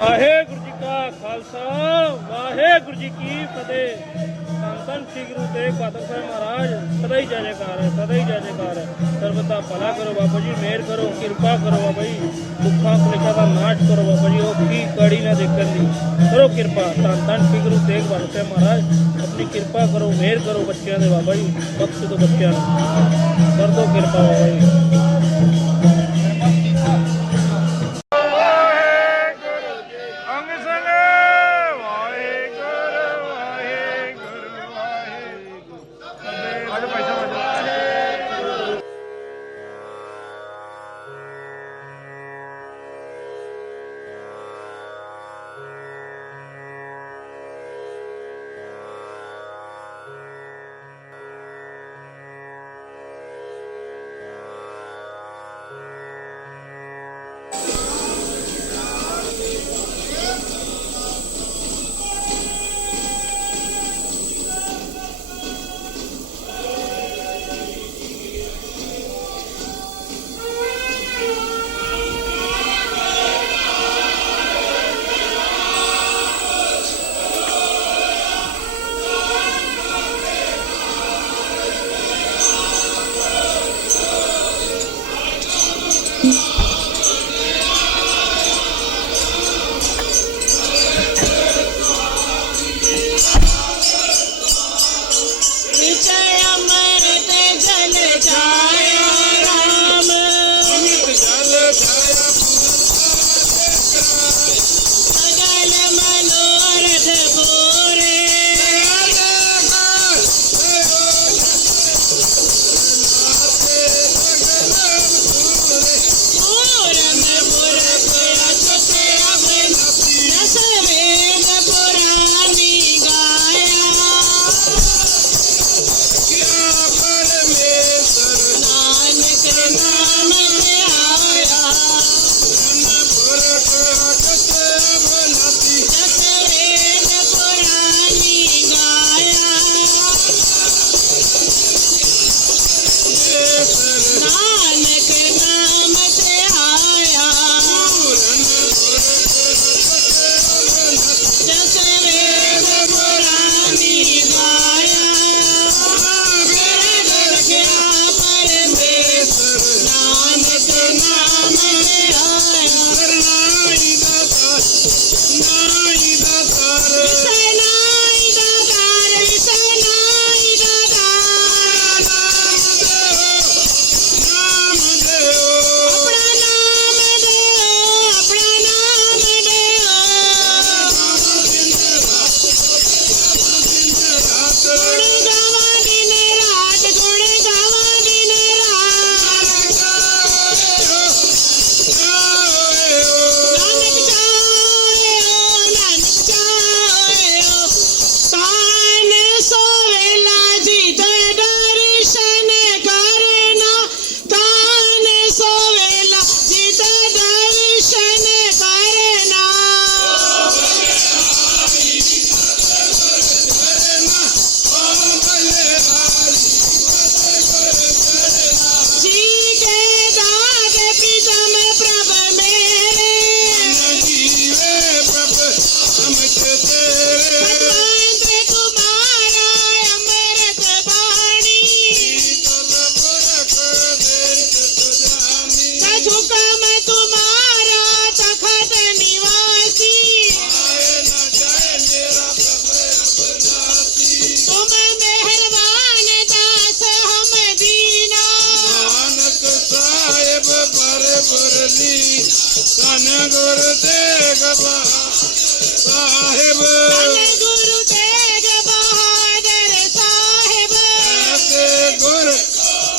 ਵਾਹਿਗੁਰੂ ਜੀ ਕਾ ਖਾਲਸਾ ਵਾਹਿਗੁਰੂ ਜੀ ਕੀ ਫਤਿਹ। ਧੰਨ ਸ੍ਰੀ ਗੁਰੂ ਤੇਗ ਬਹਾਦਰ ਸਾਹਿਬ ਮਹਾਰਾਜ, ਸਦਾ ਹੀ ਜੈ ਜੈਕਾਰ ਹੈ, ਸਦਾ ਹੀ ਜੈ ਜੈਕਾਰ ਹੈ। ਸਰਬਤ ਭਲਾ ਕਰੋ ਬਾਬਾ ਜੀ, ਮਿਹਰ ਕਰੋ, ਕਿਰਪਾ ਕਰੋ ਬਾਬਾ ਜੀ। ਦੁੱਖਾਂ ਕਲੇਸ਼ਾਂ ਦਾ ਨਾਸ਼ ਕਰੋ ਬਾਬਾ ਜੀ, ਉਹ ਕੀ ਕੜੀ ਨਾ ਦੇਖਣ ਦੀ। ਕਰੋ ਕਿਰਪਾ, ਧੰਨ ਧੰਨ ਸ੍ਰੀ ਗੁਰੂ ਤੇਗ ਬਹਾਦਰ ਸਾਹਿਬ ਮਹਾਰਾਜ। ਆਪਣੀ ਕਿਰਪਾ ਕਰੋ, ਮਿਹਰ ਕਰੋ ਬੱਚਿਆਂ ਦੇ ਬਾਬਾ ਜੀ, ਬਖਸ਼ ਦਿਓ ਬੱਚਿਆਂ ਨੂੰ। ਕਰ ਦਿਓ ਕਿਰਪਾ ਬਾਬਾ ਜੀ।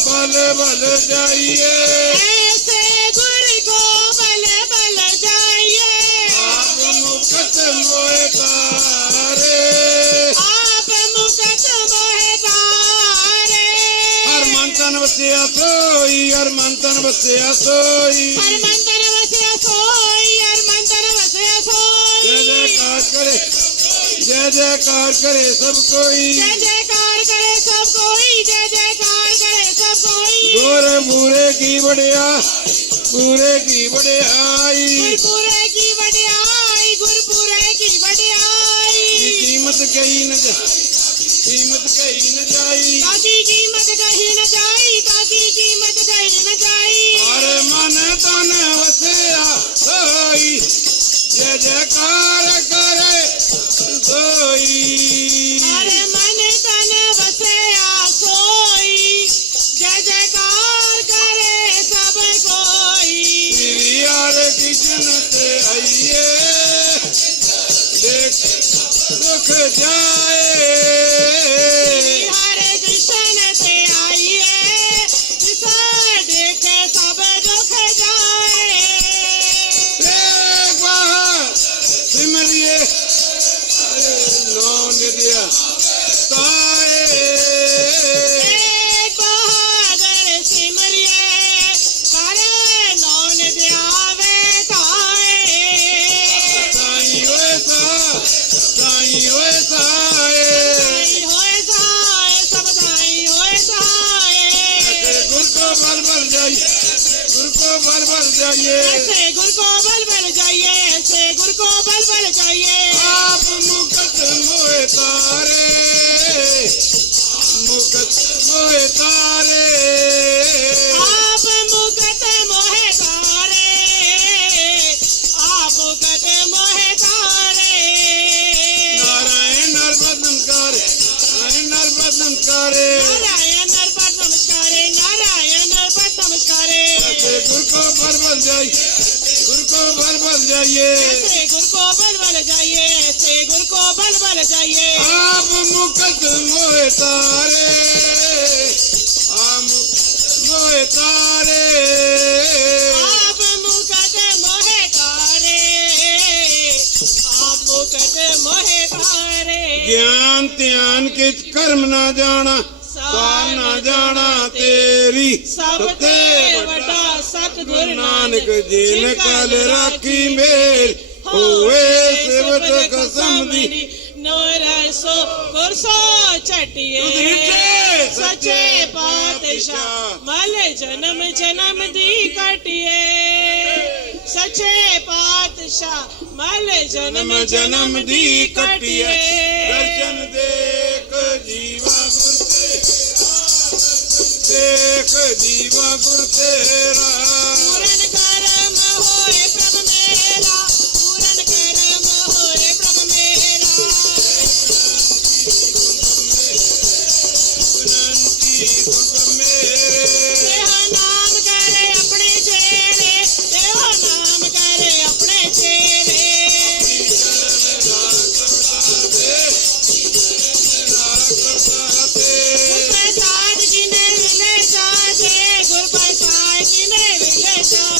ਬਲ ਬਲ ਜਾਈਏ। ਐਸੇ ਗੁਰ ਕੋ ਬਲ ਬਲ ਜਾਈਏ। ਆਪ ਮੁਕਤ ਮੋਏ ਤਾਰੇ। ਆਪ ਮੁਕਤ ਮੋਏ ਤਾਰੇ। ਹਰ ਮਨ ਤਨ ਵਸਿਆ ਸੋਈ ਹਰ ਮਨ ਤਨ ਵਸਿਆ ਸੋਈ। ਹਰ ਮਨ ਤਨ ਵਸਿਆ ਸੋਈ ਹਰ ਮਨ ਤਨ ਵਸਿਆ ਸੋਈ। ਜੈ ਜੈ ਕਾ ਕਰੇ जय जयकार करे सब कोई जय जयकार करे सब कोई जय जयकार करे सब कोई गोर मूरे की बढ़िया पूरे की बढ़ियाई पूरे की बढ़ियाई गुरपुरे की बढ़ियाई कीमत कही न कीमत कही न जाई ताकी कीमत कही न जाई ताकी कीमत कही न जाई हर मन तन वसे आई जय जयकार Bye. Cô bán vé. बल बल जाइए ऐसे गुर को बल बल जाइए आप मुकद मोहे तारे आप मोहे तारे आप मुकद मोहे तारे आप मुकद मोहे तारे ज्ञान ध्यान के कर्म ना जाना ਸਾਰ ਨਾ ਜਾਣਾ ਤੇਰੀ ਸਭ ਤੇ ਵਟਾ ਸਤਿਗੁਰ ਨਾਨਕ ਜੀ ਨੇ ਕਲ ਰਾਖੀ ਮੇਰੀ ਹੋਵੇ ਸਿਵਤ ਕਸਮ ਦੀ। ਨੋਰਾ ਸੋ ਕਰਸੋ ਛਟਿਏ ਸੱਚੇ ਪਾਤਸ਼ਾਹ ਮਾਲੇ ਜਨਮ ਜਨਮ ਦੀ ਕਟਿਏ ਸੱਚੇ ਪਾਤਸ਼ਾਹ ਮਾਲੇ ਜਨਮ ਜਨਮ ਦੀ ਕਟਿਏ ਦਰਸ਼ਨ ਦੇਖ ਜੀਵਾ ਗੁਰ ਤੇਰਾ। ਦੇਖ ਜੀਵਾ ਗੁਰ ਤੇਰਾ। ਪੂਰਨ ਕਰ Peace.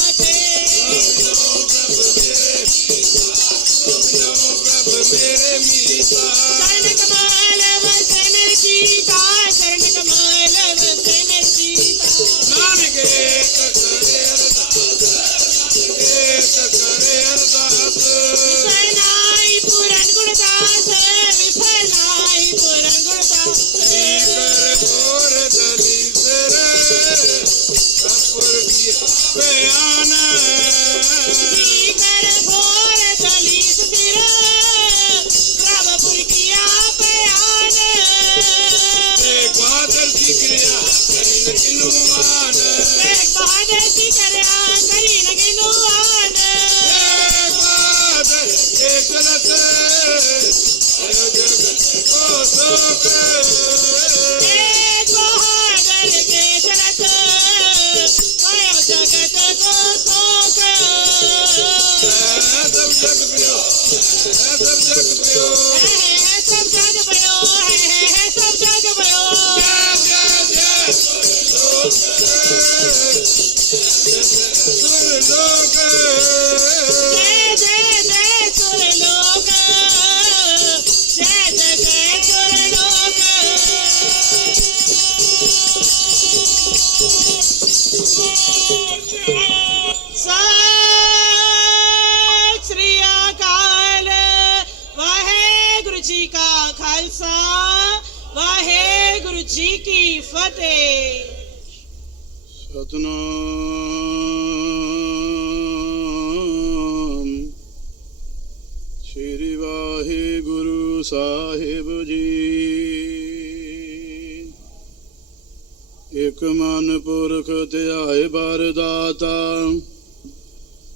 ਇਕ ਮਨ ਪੁਰਖ ਧਿਆਏ ਬਰ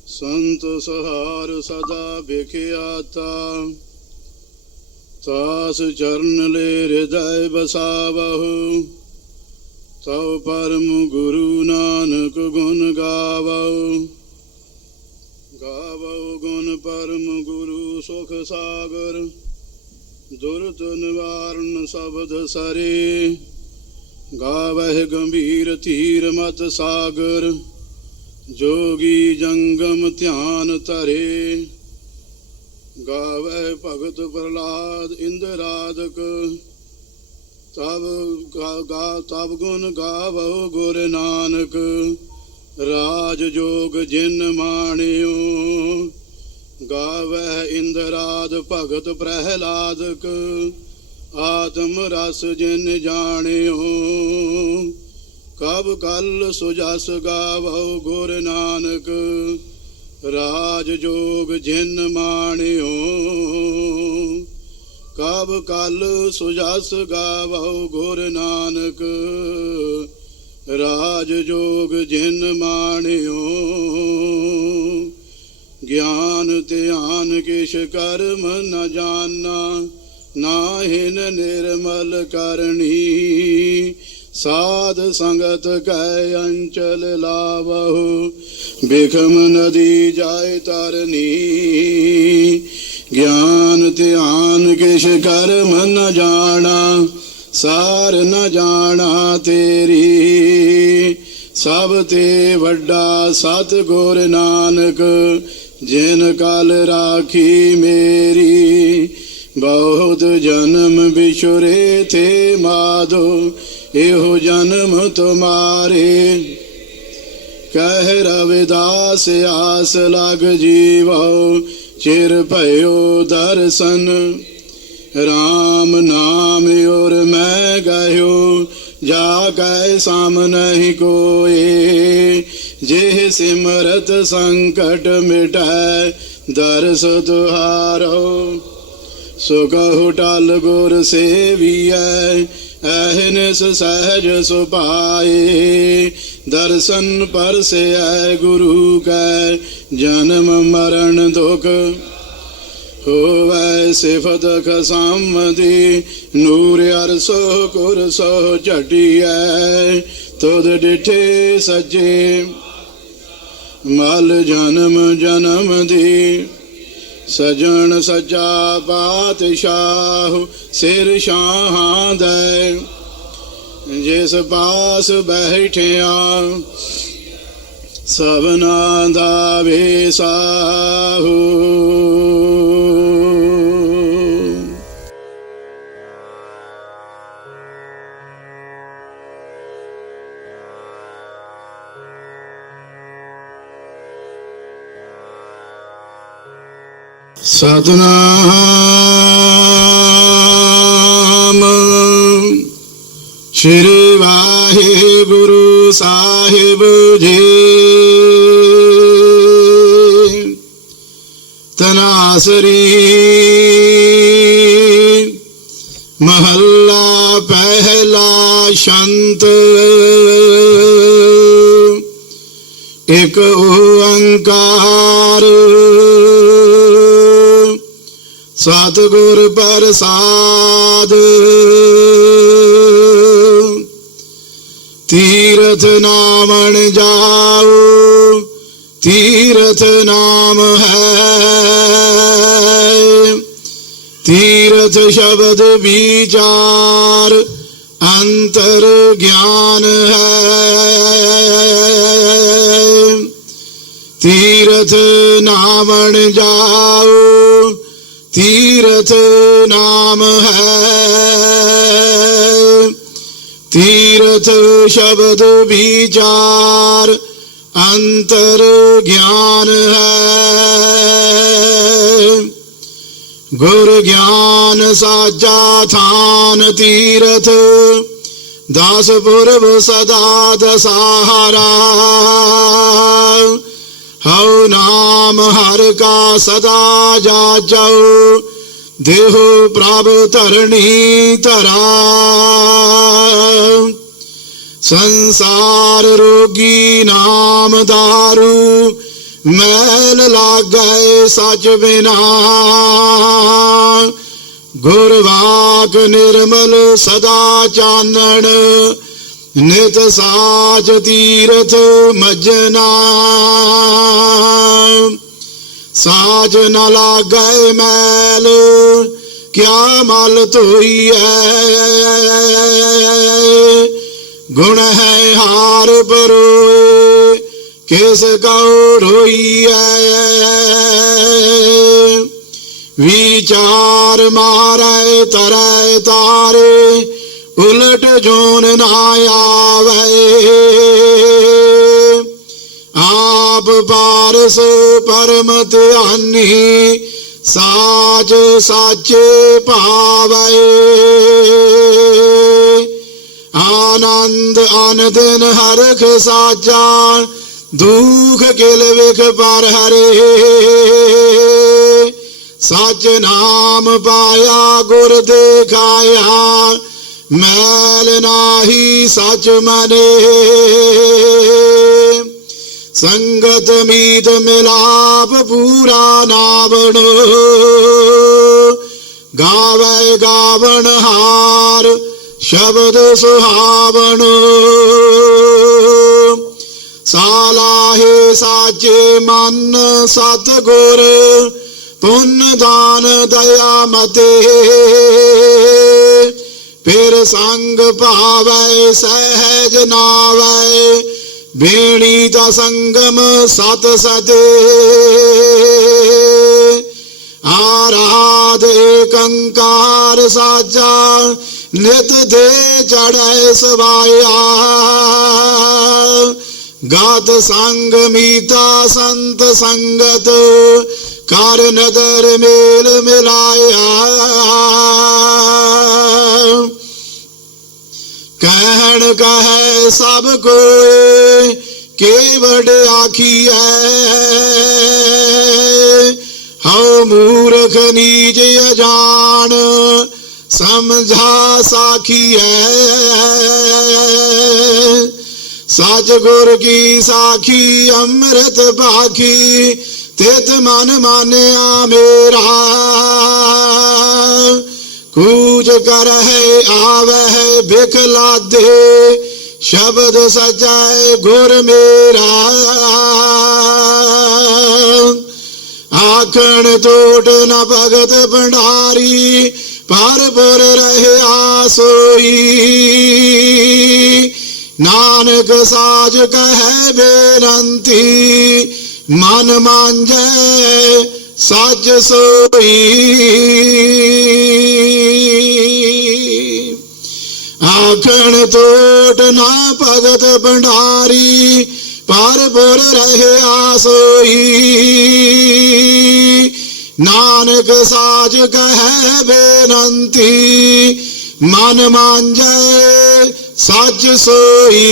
ਸੰਤ ਸਹਾਰ ਸਦਾ ਵਿਖਿਆਤਾ। ਤਾਸ ਚਰਨ ਲੈ ਹਿਰਦੈ ਬਸਾਵਹੁ ਤਉ ਪਰਮ ਗੁਰੂ ਨਾਨਕ ਗੁਣ ਗਾਵਉ ਗਾਵਉ ਗੁਣ ਪਰਮ ਗੁਰੂ ਸੁਖ ਸਾਗਰ। ਦੁਰਤ ਨਿਵਾਰਨ ਸ਼ਬਦ ਸਰੇ। ਗਾਵਹਿ ਗੰਭੀਰ ਧੀਰ ਮਤ ਸਾਗਰ, ਜੋਗੀ ਜੰਗਮ ਧਿਆਨ ਧਰੇ। ਗਾਵਹਿ ਭਗਤ ਪ੍ਰਲਾਦ ਇੰਦਰਾਦਕ, ਤਬ ਗਾ- ਤਬ ਗੁਣ ਗਾਵੋ ਗੁਰ ਨਾਨਕ। ਰਾਜ ਜੋਗ ਜਿਨ ਮਾਣਿਓ, ਗਾਵਹਿ ਇੰਦਰਾਦ ਭਗਤ ਪ੍ਰਹਿਲਾਦਕ। ਆਤਮ ਰਸ ਜਿਨ ਜਾਣਿਓ, ਕਬ ਕਲ ਸੁਜਸ ਗਾਵੋ ਗੁਰ ਨਾਨਕ, ਰਾਜ ਜੋਗ ਜਿਨ ਮਾਣਿਓ, ਕਬ ਕਲ ਸੁਜਸ ਗਾਵੋ ਗੁਰ ਨਾਨਕ, ਰਾਜ ਜੋਗ ਜਿਨ ਮਾਣਿਓ। ਗਿਆਨ ਧਿਆਨ ਕਿਛ ਕਰਮ ਨ ਜਾਣਾ ਨਾਹਿਨ ਨਿਰਮਲ ਕਰਨੀ। ਸਾਧ ਸੰਗਤ ਕੈ ਅੰਚਲ ਲਾਵਹੁ, ਬਿਖਮ ਨਦੀ ਜਾਏ ਤਰਨੀ। ਗਿਆਨ ਧਿਆਨ ਕਿਛ ਕਰਮ ਨ ਜਾਣਾ, ਸਾਰ ਨ ਜਾਣਾ ਤੇਰੀ। ਸਭ ਤੇ ਵੱਡਾ ਸਤ ਗੁਰ ਨਾਨਕ, ਜਿਨ ਕਲ ਰਾਖੀ ਮੇਰੀ। ਬਹੁਤ ਜਨਮ ਵਿਛੁਰੇ ਥੇ ਮਾਧੋ, ਇਹੋ ਜਨਮ ਤੁਮਾਰੇ। ਕਹਿ ਰਵਿਦਾਸ, ਆਸ ਲਗ ਜੀਵੋ, ਚਿਰ ਭਇਓ ਦਰਸ਼ਨ। RAM ਨਾਮ ਔਰ ਮੈਂ ਗਇਓ ਜਾ ਕੈ ਸਾਮ ਨਹੀਂ ਕੋਏ। ਜੇ ਸਿਮਰਤ ਸੰਕਟ ਮਿਟੈ, ਦਰਸ ਤੁਹਾਰੋ ਸੋ ਕਹੂ ਟਲ ਗੁਰ ਸੇਵੀਐ ਐਹਨਿਸ ਸਹਿਜ ਸੁਭਾਏ। ਦਰਸ਼ਨ ਪਰਸੈ ਗੁਰੂ ਕੈ, ਜਨਮ ਮਰਨ ਦੁਖ ਹੋਵੈ ਸਿਫਤ ਖਸਮਦੀ। ਨੂਰ ਅਰਸੋ ਕੁਰ ਸੋ ਝਟਿਐ, ਤੁਧ ਡਿਠੇ ਸੱਜੇ। ਮਲ ਜਨਮ ਜਨਮ ਦੀ। ਸਜਣ ਸਜਾ ਬਾਦਸ਼ਾਹ ਸਿਰ ਸ਼ਾਹਾਂ ਦੇ। ਜਿਸ ਪਾਸ ਬੈਠਿਆ ਸਭਨਾ ਦਾ ਵੇਸਾਹੂ ਸਤਨਾਮ। ਸ਼੍ਰੀ ਵਾਹਿਗੁਰੂ ਸਾਹਿਬ ਜੀ। ਤਨਾਸਰੀ ਮਹੱਲਾ ਪਹਿਲਾ ਸ਼ੰਤ। ਇਕ ਓੰਕਾਰ ਸਤਿਗੁਰ ਪ੍ਰਸਾਦ। ਤੀਰਥ ਨਾਮਣ ਜਾਉ ਤੀਰਥ ਨਾਮ ਹੈ। ਤੀਰਥ ਸ਼ਬਦ ਵਿਚਾਰ ਅੰਤਰ ਗਿਆਨ ਹੈ। ਤੀਰਥ ਨਾਮਣ ਜਾਉ ਤੀਰਥ ਨਾਮ ਹੈ। ਤੀਰਥ ਸ਼ਬਦ ਵਿਚਾਰ ਅੰਤਰ ਗਿਆਨ ਹੈ। ਗੁਰ ਗਿਆਨ ਸਾਜਾ ਥਾਨ ਤੀਰਥ ਦਸ ਪੁਰਬ ਸਦਾ ਦਸਾਹਰਾ। ਹਉ ਨਾਮ ਹਰ ਕਾ ਸਦਾ ਜਾਜਉ ਦੇਹ ਪ੍ਰਭ ਧਰਣੀ ਧਰਾ। ਸੰਸਾਰ ਰੋਗੀ ਨਾਮ ਦਾਰੂ ਮੈਲ ਲਾਗੈ ਸਚ ਬਿਨਾ। ਗੁਰਵਾਕ ਨਿਰਮਲ ਸਦਾ ਚਾਨਣ ਨਿਤ ਸਾਚ ਤੀਰਥ ਮਜਨਾ। ਸਾਜ ਨ ਲਾਗੈ ਮੈਲ, ਕਿਆ ਮਲ ਧੋਈਐ। ਗੁਣ ਹੈ ਹਾਰ ਪਰੋਏ, ਕਿਸ ਕਉ ਰੋਈਐ। ਵਿਚਾਰ ਮਾਰੈ, ਤਰੈ ਤਾਰੇ ਉਲਟ ਜੋਨ ਨਾ ਆਵੇ। ਆਪ ਪਾਰਸ ਪਰਮ ਧਿਆਨੀ, ਸਾਚ ਸਾਚੇ ਭਾਵੈ। ਆਨੰਦ ਅਨੰਦਨ ਹਰਖ ਸਾਚਾ, ਦੁਖ ਕਿਲ ਵਿਖ ਪਰ ਹਰੇ। ਸਚ ਨਾਮ ਪਾਇਆ, ਗੁਰ ਦੇਖਾਇਆ ਮੈਲ ਨਾਹੀ ਸਚ ਮਨੇ। ਸੰਗਤ ਮੀਤ ਮਿਲਾਪ ਪੂਰਾ ਨਾਵਣ। ਗਾਵੇ ਗਾਵਣ ਹਾਰ ਸ਼ਬਦ ਸੁਹਾਵਣ। ਸਾਲਾਹੇ ਸਾਚੇ ਮਨ ਸਤ ਗੁਰ ਪੁੰਨ ਦਾਨ ਦਇਆ ਮਤੇ। ਫਿਰ ਸੰਗ ਭਾਵੈ ਸਹਿਜ ਨਾਵੈ, ਬੇਣੀ ਦਾ ਸੰਗਮ ਸਤ ਸਤੇ ਆਰਾਧ ਕੰਕਾਰ ਸਾਜਾ, ਨਿਤ ਦੇ ਚੜੈ ਸਵਾਇਆ। ਗਾਤ ਸੰਗ ਮੀਤਾ ਸੰਤ ਸੰਗਤ ਕਰ ਨਦਰ ਮੇਲ ਮਿਲਾਇਆ ਕਹਿਣ ਕਹੈ ਸਭ ਕੋਏ ਕੇਵੜ ਆਖੀਐ ਹਉ ਮੂਰਖ ਨੀਜ ਅਜਾਣ ਸਮਝਾ ਸਾਖੀਐ ਸਚ ਗੁਰ ਕੀ ਸਾਖੀ ਅੰਮ੍ਰਿਤ ਬਾਖੀ ਤਿਤ ਮਨ ਮਾਨਿਆ ਮੇਰਾ। ਕੂਜ ਕਰਹਿ ਆਵਹਿ ਬਿਖ ਲਾਦੇ ਸ਼ਬਦ ਸਜਾਏ ਗੁਰ ਮੇਰਾ। ਆਖਣ ਟੋਟ ਨ ਭਗਤ ਭੰਡਾਰੀ ਪਰ ਪੁਰ ਰਹਿਆ ਸੋਈ। ਨਾਨਕ ਸਾਜ ਕਹੈ ਬੇਨੰਤੀ ਮਨ ਮਾਂਜੈ ਸੱਚ ਸੋਈ। ਆਖਣ ਤੋਟ ਨਾ ਭਗਤ ਭੰਡਾਰੀ, ਪਰ ਪੁਰ ਰਹਿਆ ਸੋਈ ਨਾਨਕ ਸਾਜ ਕਹੈ ਬੇਨੰਤੀ, ਮਨ ਮਾਂਜੈ ਸੱਚ ਸੋਈ।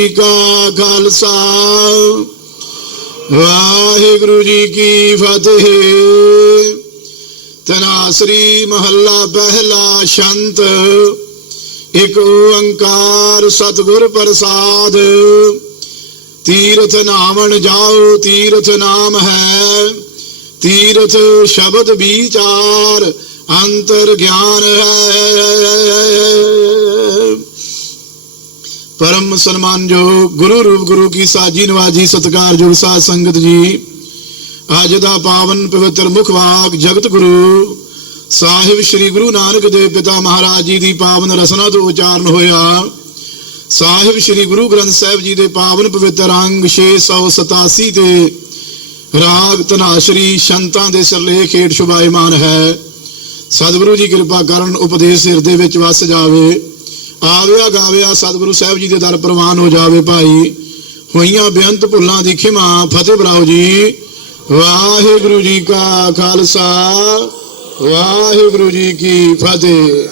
ਜੀ ਕਾ ਖਾਲਸਾ। ਵਾਹਿਗੁਰੂ ਜੀ ਕੀ ਫਤਿਹ। ਤਨਾਸਰੀ ਮਹੱਲਾ ਪਹਿਲਾ ਸ਼ੰਤ। ਇਕ ਓੰਕਾਰ ਸਤਿਗੁਰ ਪ੍ਰਸਾਦ। ਤੀਰਥ ਨਾਮਣ ਜਾਓ, ਤੀਰਥ ਨਾਮ ਹੈ। ਤੀਰਥ ਸ਼ਬਦ ਵਿਚਾਰ, ਅੰਤਰ ਗਿਆਨ ਹੈ। ਪਰਮ ਸਨਮਾਨ ਜੋ ਗੁਰੂ ਰੂਪ ਗੁਰੂ ਕੀ ਸਾਜੀ ਨਵਾਜੀ ਸਤਕਾਰਯੋਗ ਸਾਧ ਸੰਗਤ ਜੀ, ਅੱਜ ਦਾ ਪਾਵਨ ਪਵਿੱਤਰ ਮੁਖ ਵਾਕ ਜਗਤ ਗੁਰੂ ਸਾਹਿਬ ਸ੍ਰੀ ਗੁਰੂ ਨਾਨਕ ਦੇਵ ਪਿਤਾ ਮਹਾਰਾਜ ਜੀ ਦੀ ਪਾਵਨ ਰਸਨਾ ਤੋਂ ਉਚਾਰਨ ਹੋਇਆ। ਸਾਹਿਬ ਸ੍ਰੀ ਗੁਰੂ ਗ੍ਰੰਥ ਸਾਹਿਬ ਜੀ ਦੇ ਪਾਵਨ ਪਵਿੱਤਰ ਅੰਗ 687 ਤੇ ਰਾਗ ਧਨਾਸ਼ਰੀ ਸ਼ੰਤਾਂ ਦੇ ਸਿਰਲੇਖ ਹੇਠ ਸ਼ੁਭਾਇਮਾਨ ਹੈ। ਸਤਿਗੁਰੂ ਜੀ ਕਿਰਪਾ ਕਰਨ ਉਪਦੇਸ਼ ਸਿਰ ਦੇ ਵਿੱਚ ਵਸ ਜਾਵੇ। ਆਵਿਆ ਗਾਵਿਆ ਸਤਿਗੁਰੂ ਸਾਹਿਬ ਜੀ ਦੇ ਦਰ ਪ੍ਰਵਾਨ ਹੋ ਜਾਵੇ ਭਾਈ। ਹੋਈਆਂ ਬੇਅੰਤ ਭੁੱਲਾਂ ਦੀ ਖਿਮਾ, ਫਤਿਹ ਬਰਾਓ ਜੀ। ਵਾਹਿਗੁਰੂ ਜੀ ਕਾ ਖਾਲਸਾ, ਵਾਹਿਗੁਰੂ ਜੀ ਕੀ ਫਤਿਹ।